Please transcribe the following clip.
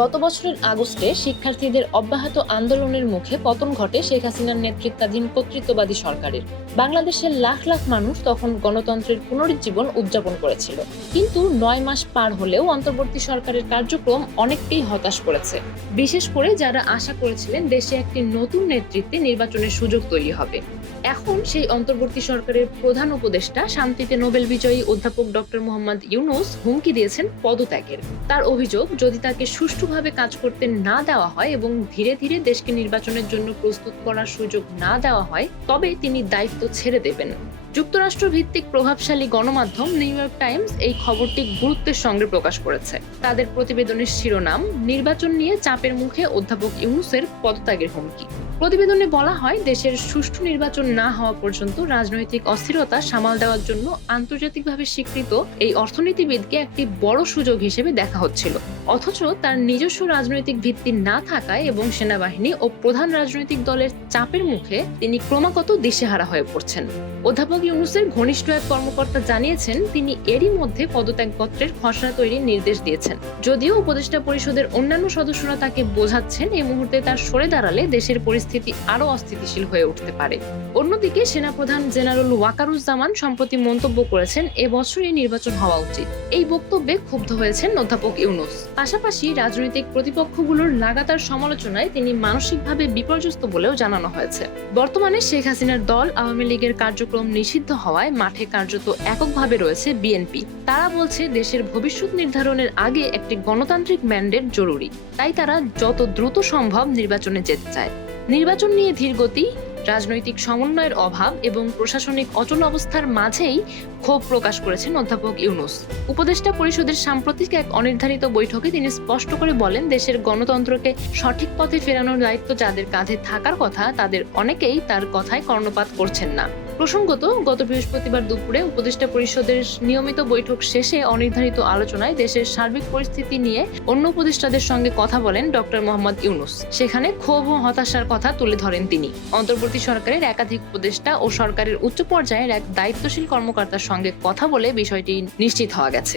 গত বছরের আগস্টে শিক্ষার্থীদের অব্যাহত আন্দোলনের মুখে পতন ঘটে শেখ হাসিনার নেতৃত্বাধীন কর্তৃত্ববাদী সরকারের। বাংলাদেশের লাখ লাখ মানুষ তখন গণতন্ত্রের পুনরুজ্জীবন উদযাপন করেছিল। কিন্তু 9 মাস পার হলেও অন্তর্বর্তী সরকারের কার্যক্রম অনেককেই হতাশ করেছে। বিশেষ করে যারা আশা করেছিলেন দেশে একটি নতুন নেতৃত্বে নির্বাচনের সুযোগ তৈরি হবে। এখন সেই অন্তর্বর্তী সরকারের প্রধান উপদেষ্টা শান্তিতে নোবেল বিজয়ী অধ্যাপক ডক্টর মোহাম্মদ ইউনূস হুমকি দিয়েছেন পদত্যাগের। তার অভিযোগ, যদি তাকে সুষ্ঠুভাবে কাজ করতে না দেওয়া হয় এবং ধীরে ধীরে দেশকে নির্বাচনের জন্য প্রস্তুত করার সুযোগ না দেওয়া হয়, তবে তিনি দায়িত্ব ছেড়ে দেবেন। যুক্তরাষ্ট্র ভিত্তিক প্রভাবশালী গণমাধ্যম নিউ ইয়র্ক টাইমস এই খবরটি গুরুত্বের সঙ্গে প্রকাশ করেছে। তাদের প্রতিবেদনের শিরোনাম, নির্বাচন নিয়ে চাপের মুখে অধ্যাপক ইউনূসের পদত্যাগের হুমকি। প্রতিবেদনে বলা হয়, দেশের সুষ্ঠু নির্বাচন না হওয়া পর্যন্ত রাজনৈতিক অস্থিরতা সামাল দেওয়ার জন্য আন্তর্জাতিকভাবে স্বীকৃত এই অর্থনীতিবিদকে একটি বড় সুযোগ হিসেবে দেখা হচ্ছিল। অথচ তার নিজস্ব রাজনৈতিক ভিত্তি না থাকায় এবং সেনাবাহিনী ও প্রধান রাজনৈতিক দলের চাপের মুখে তিনি ক্রমাগত দিশেহারা হয়ে পড়ছেন। অধ্যাপক ইউনূসের ঘনিষ্ঠ এক কর্মকর্তা জানিয়েছেন, তিনি এরই মধ্যে পদত্যাগপত্রের খসড়া তৈরির নির্দেশ দিয়েছেন। যদিও উপদেষ্টা পরিষদের অন্যান্য সদস্যরা তাকে বোঝাচ্ছেন এই মুহূর্তে তার সরে দাঁড়ালে দেশের পরিস্থিতি আরো অস্থিতিশীল হয়ে উঠতে পারে। অন্যদিকে সেনাপ্রধান জেনারেল ওয়াকারুজ্জামান সম্প্রতি মন্তব্য করেছেন, এবছরই নির্বাচন হওয়া উচিত। এই বক্তব্যে ক্ষুব্ধ হয়েছেন অধ্যাপক ইউনূস। পাশাপাশি রাজনৈতিক প্রতিপক্ষগুলোর লাগাতার সমালোচনায় তিনি মানসিকভাবে বিপর্যস্ত বলেও জানানো হয়েছে। বর্তমানে শেখ হাসিনার দল আওয়ামী লীগের কার্যক্রম নিষিদ্ধ হওয়ায় মাঠে কার্যত এককভাবে রয়েছে বিএনপি। তারা বলছে, দেশের ভবিষ্যৎ নির্ধারণের আগে একটি গণতান্ত্রিক ম্যান্ডেট জরুরি। তাই তারা যত দ্রুত সম্ভব নির্বাচনে যেতে চায়। নির্বাচন নিয়ে ধীরগতি, রাজনৈতিক সমন্বয়ের অভাব এবং প্রশাসনিক অচল অবস্থার মাঝেই ক্ষোভ প্রকাশ করেছেন অধ্যাপক ইউনূস। উপদেষ্টা পরিষদের সাম্প্রতিক এক অনির্ধারিত বৈঠকে তিনি স্পষ্ট করে বলেন, দেশের গণতন্ত্রকে সঠিক পথে ফেরানোর দায়িত্ব যাদের কাঁধে থাকার কথা, তাদের অনেকেই তার কথায় কর্ণপাত করছেন না। প্রসঙ্গত, গত বৃহস্পতিবার দুপুরে উপদেষ্টা পরিষদের নিয়মিত বৈঠক শেষে অনির্ধারিত আলোচনায় দেশের সার্বিক পরিস্থিতি নিয়ে অন্য উপদেষ্টাদের সঙ্গে কথা বলেন ডক্টর মোহাম্মদ ইউনূস। সেখানে ক্ষোভ ও হতাশার কথা তুলে ধরেন তিনি। অন্তর্বর্তী সরকারের একাধিক উপদেষ্টা ও সরকারের উচ্চ পর্যায়ের এক দায়িত্বশীল কর্মকর্তার সঙ্গে কথা বলে বিষয়টি নিশ্চিত হওয়া গেছে।